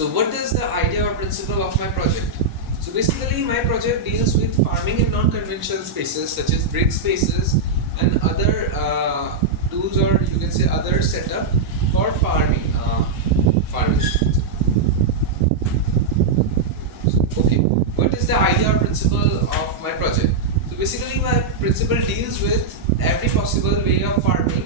So what is the idea or principle of my project? So basically my project deals with farming in non-conventional spaces such as brick spaces and other tools, or you can say other setup for farming. Farming. Okay, what is the idea or principle of my project? So basically my principle deals with every possible way of farming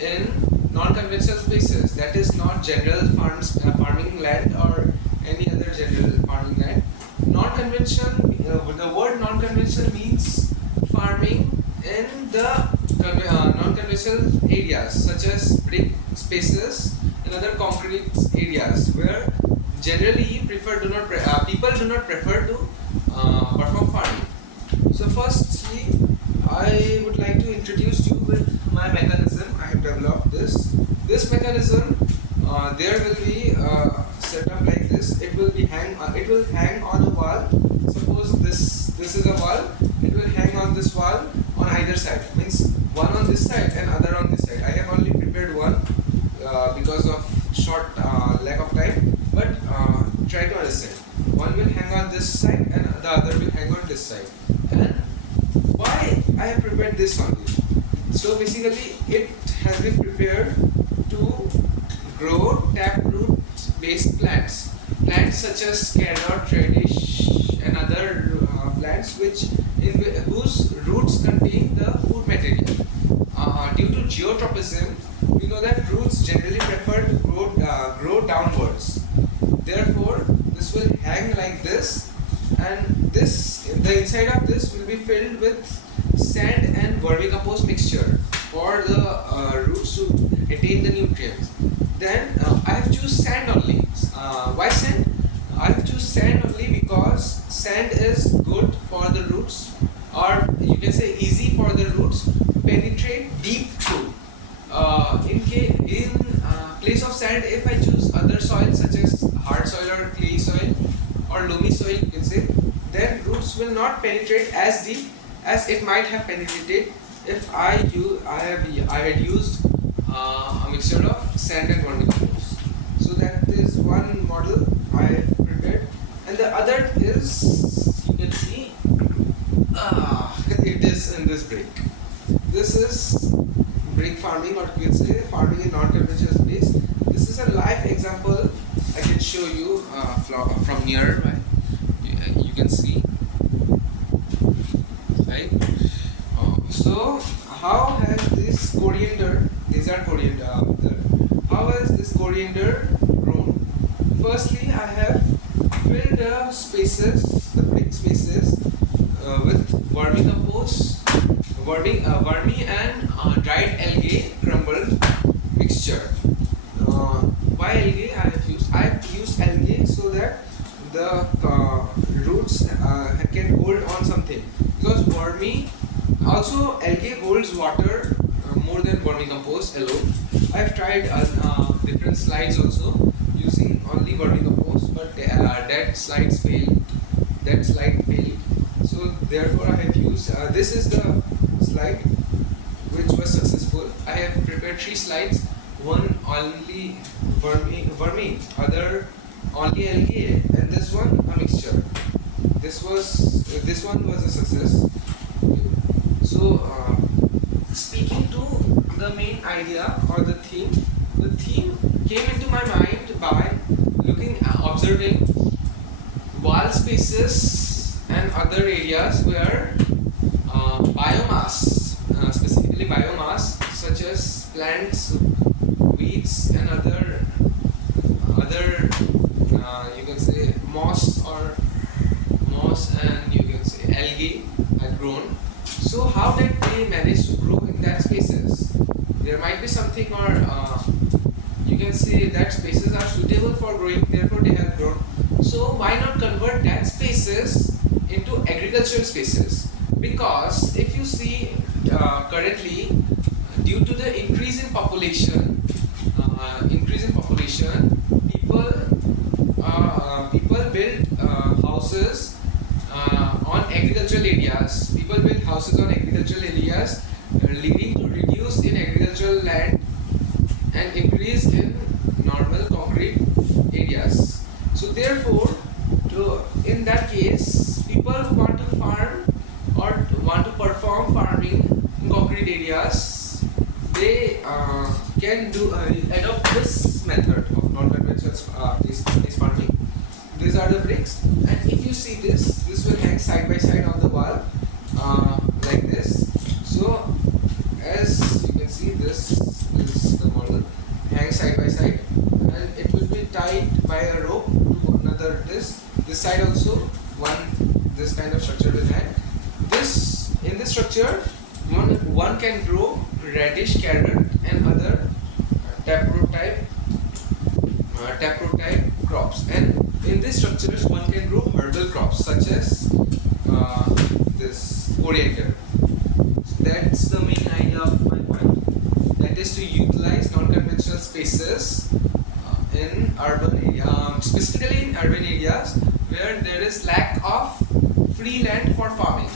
in non-conventional spaces, that is not general farming land or any other general farming land. Non-conventional, the word non-conventional means farming in the non-conventional areas such as brick spaces and other concrete areas where generally people do not prefer to perform farming. So firstly, I would like to introduce you with my mechanism. I have developed this mechanism. There will be set up like this. It will hang on a wall. Suppose this is a wall. It will hang on this wall on either side. Means one on this side and other on this side. I have only prepared one because of short lack of time. But try to understand. One will hang on this side and the other will hang on this side. And why I have prepared this only? So basically it has been prepared to grow taproot based plants. Plants such as carrot, radish and other plants whose roots contain the food material. Due to geotropism, we know that roots generally prefer to grow downwards. Therefore, this will hang like this, and the inside of this will be filled with sand and vermicompost mixture for the roots to attain the nutrients. Then I have choose sand only. Why sand? I have choose sand only because sand is good for the roots, or you can say easy for the roots to penetrate deep through. In place of sand, if I choose other soil such as hard soil or clay soil or loamy soil, you can say, then roots will not penetrate as deep as it might have penetrated if I had used a mixture of sand and vermicompost. So that is one model I have prepared, and the other is, you can see, it is in this brick. This is brick farming, or you can say farming in non-conventional space. This is a live example I can show you from near. Right? You can see, right? So how has this coriander? These are coriander. How has this coriander grown? Firstly, I have filled the spaces, the brick spaces, with vermicompost, vermi and dried algae crumbled mixture. Why algae I have used algae so that the roots can hold on something, because also algae holds water more than vermicompost alone. I have tried different slides also using only vermicompost, but that slide failed. So therefore I have used this is the slide which was successful. I have prepared 3 slides, one only vermi, other only algae, and this one a mixture. This one was a success. So speaking to the main idea or the theme came into my mind by observing wall spaces and other areas where biomass, specifically biomass such as plants, weeds and other you can say moss and you can say algae had grown. So how did they manage to grow in that spaces? There might be something, or you can say that spaces are suitable for growing, therefore they have grown. So why not convert that spaces into agricultural spaces? Because if you see currently, due to the increase in population, people build houses on agricultural areas. People build houses on agricultural areas, leading to reduce in agricultural land and increase in normal concrete areas. So therefore, in that case, people who want to farm or want to perform farming in concrete areas, they can adopt this method of non-conventional space farming. These are the bricks, and if you see this will hang side by side on the wall like this. So as you can see, this is the model, hang side by side, and it will be tied by a rope to another this side also. This kind of structure will hang. In this structure, one can grow radish, carrot, and other taproot type crops. And in these structures, one can grow herbal crops such as this coriander. So that's the main idea of my point. That is to utilize non-conventional spaces in urban area, specifically in urban areas where there is lack of free land for farming.